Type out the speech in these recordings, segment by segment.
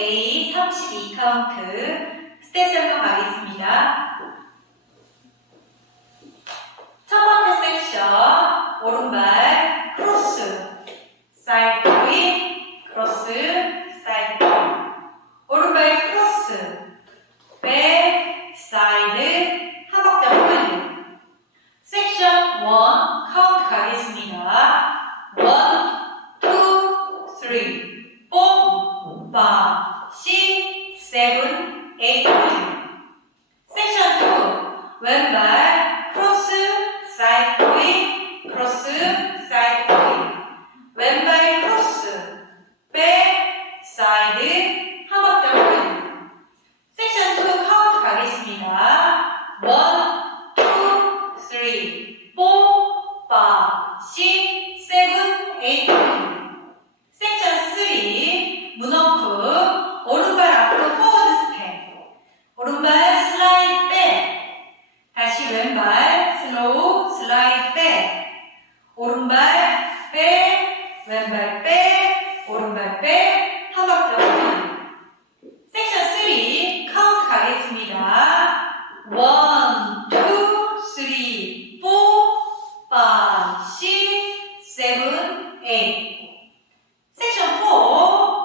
A 32카운트 스텝 설명하겠습니다. 첫 번째 섹션, 오른발 크로스, 사이드 인, 크로스, 사이드 인. 오른발 크로스, 백, 사이드, 한 박자 홀드. 섹션 1 카운트 가겠습니다. 1, 2, 3, 4, 5, 6, 7, 8, 9. 섹션 2 왼발 크로스, 사이드 인, 크로스, 사이드 인. 왼발 크로스, 백, 사이드, 한 박자 홀드. 섹션 2 카운트 가겠습니다. 1, 2, 3, 4, 5, 6, 7, 8, 9. 섹션 3 문어프, 오른발 앞으로 포워드 스텝. 오른발 슬라이드 백. 다시 왼발 슬로우 슬라이드 백. 오른발 백, 왼발 백, 오른발 백, 한 박자 홀드. 섹션 3 카운트 가겠습니다. 1, 2, 3, 4, 5, 6, 7, 8. 섹션 4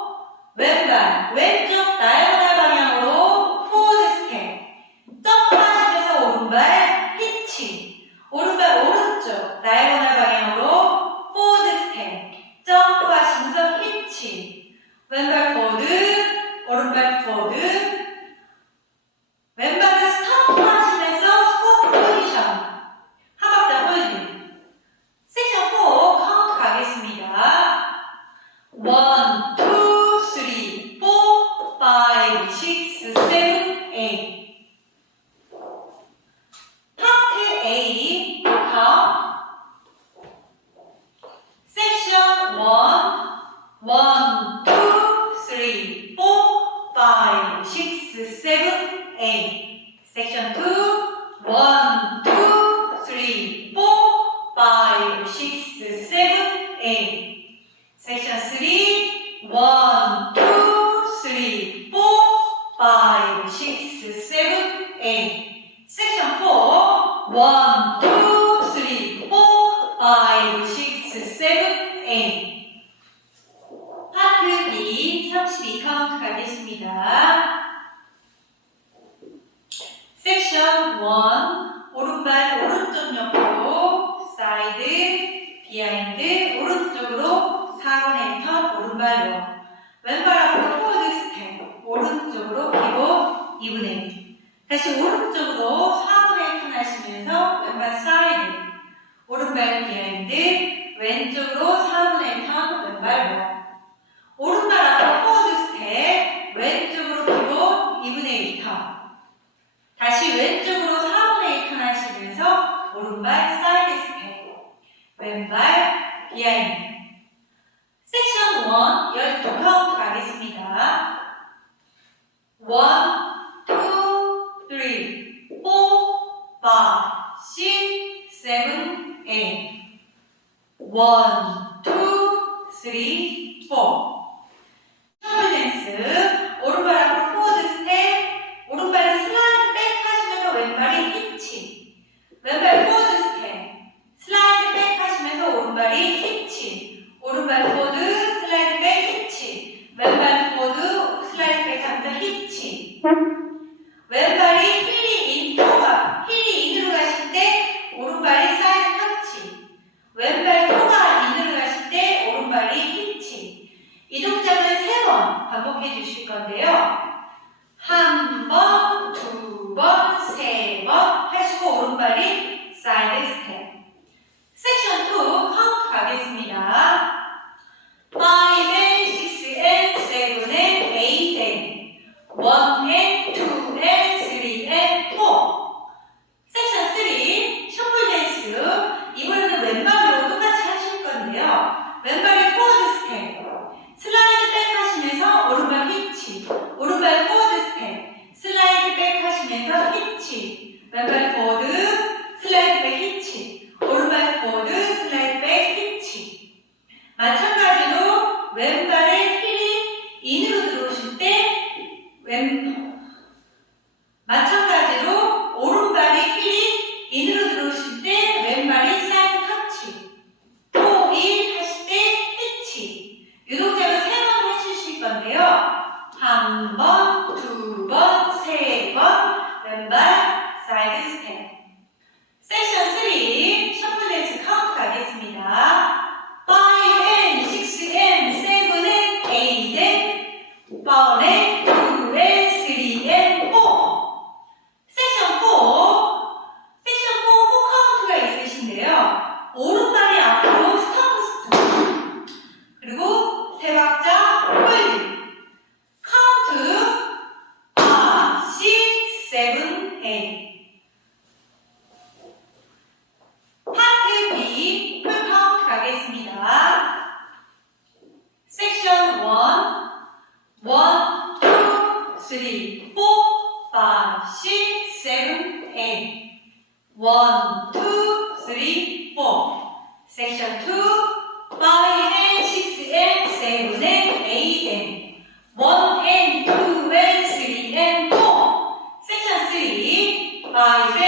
왼발 왼쪽 다이아고널 방향으로 포워드 스텝. 점프하시면서 오른발 히치. 오른발 오른쪽 다이아고널 방향으로 포워드 스텝. 점프하시면서 히치. 왼발 포워드, 오른발 포워드. 왼발을 스탬프 하시면서 스쿼트 포지션. 한 박자 홀드. 섹션 4 카운트 가겠습니다. 1, 2, 3, 4, 5, 6, 7, 8. 파트 A 카운트. 섹션 1, 1, 2, 3, 4, 5, 6, 7, 8. 섹션 2, 1, 2, 3, 4, 5, 6, 7, 8. 섹션 3, 1, 2, 3, 4, 5, 6, 7, 8. 섹션 4, 1, 2, 3, 4, 5, 6, 7, 8. 파트 B 32카운트 가겠습니다. 섹션 1 오른발 오른쪽 옆으로 사이드 비하인드 오른쪽으로 4분의 1턴 오른발로 왼발 앞으로 포워드 스텝 오른쪽으로 기본 2분의 1. 다시 오른쪽으로 4분의 1턴 하시면서 왼발 사이드 오른발 비하인드 왼쪽으로 4분의 1턴 왼발로 오른발 앞으로 포워드 스텝 왼쪽으로 기본 2분의 1턴. 다시 왼쪽으로 4분의 1턴 하시면서 오른발 사이드 스텝 왼발 비하인드. 섹션 1 12카운트 가겠습니다. 1, 2, 3, 4, 5, 6, 7, 8. 1, 2, 3, 4. ㅡㅡㅡ 오른발 앞으로 포워드 스텝 오른발 슬라이드 백 하시면서 왼발이 히치. 왼발 포워드 스텝 슬라이드 백 하시면서 오른발이 히치. 오른발 포워드 슬라이드 백 히치. 왼발 포워드 슬라이드 백 하면서 히치. 왼발이 힐이 인 토가 힐이 인으로 가실 때 오른발이 사이드 터치. 왼발 토가 인으로 가실 때 오른발이 히치. 이 동작을 3번 반복해 주실 건데요. 한 번, 2번, 3번 하시고 오른발이 사이드 스텝. 섹션 2 카운트 가겠습니다. 5 and 6 and 7 and 8 and 1 and 2 and 3 and 4. 섹션 3 셔플 댄스. 이번에는 왼발로 똑같이 하실 건데요. 왼발이 포워드 스텝 슬라이드 백 하시면서 오른발 히치. 오른발 포워드 스텝 슬라이드 백 하시면서 히치. 왼발 포워드 슬라이드 백 히치. 오른발 포워드 슬라이드 백 히치. 마찬가지로 왼발의 힐이 인으로 들어오실 때 마찬가지로 오른발이 힐이 인으로 들어오실 때 왼발이 사이드 터치. 또, 일 하실 때 피치. 이 동작을 3번 해주실 건데요. 한 번, 2번, 3번, 왼발 사이드 스텝. 세션 3, 셔플 댄스 카운트 가겠습니다. 5and 6and 7and 8and 1and 2and 3and 4. 세션 4 카운트가 있으신데요. 오른발이 앞으로 스탬프. 그리고 세 박자 홀리. 카운트 5, 6, 7, 8. 파트 B 풀 카운트 가겠습니다. 섹션 1, 1, 2, 3, 4, 5, 6, 7, 8. 1, 2, 3, 4. 섹션 2, 5 and 6 and 7 and 8 and 1 and 2 and 3 and 4. 섹션 3, 5 and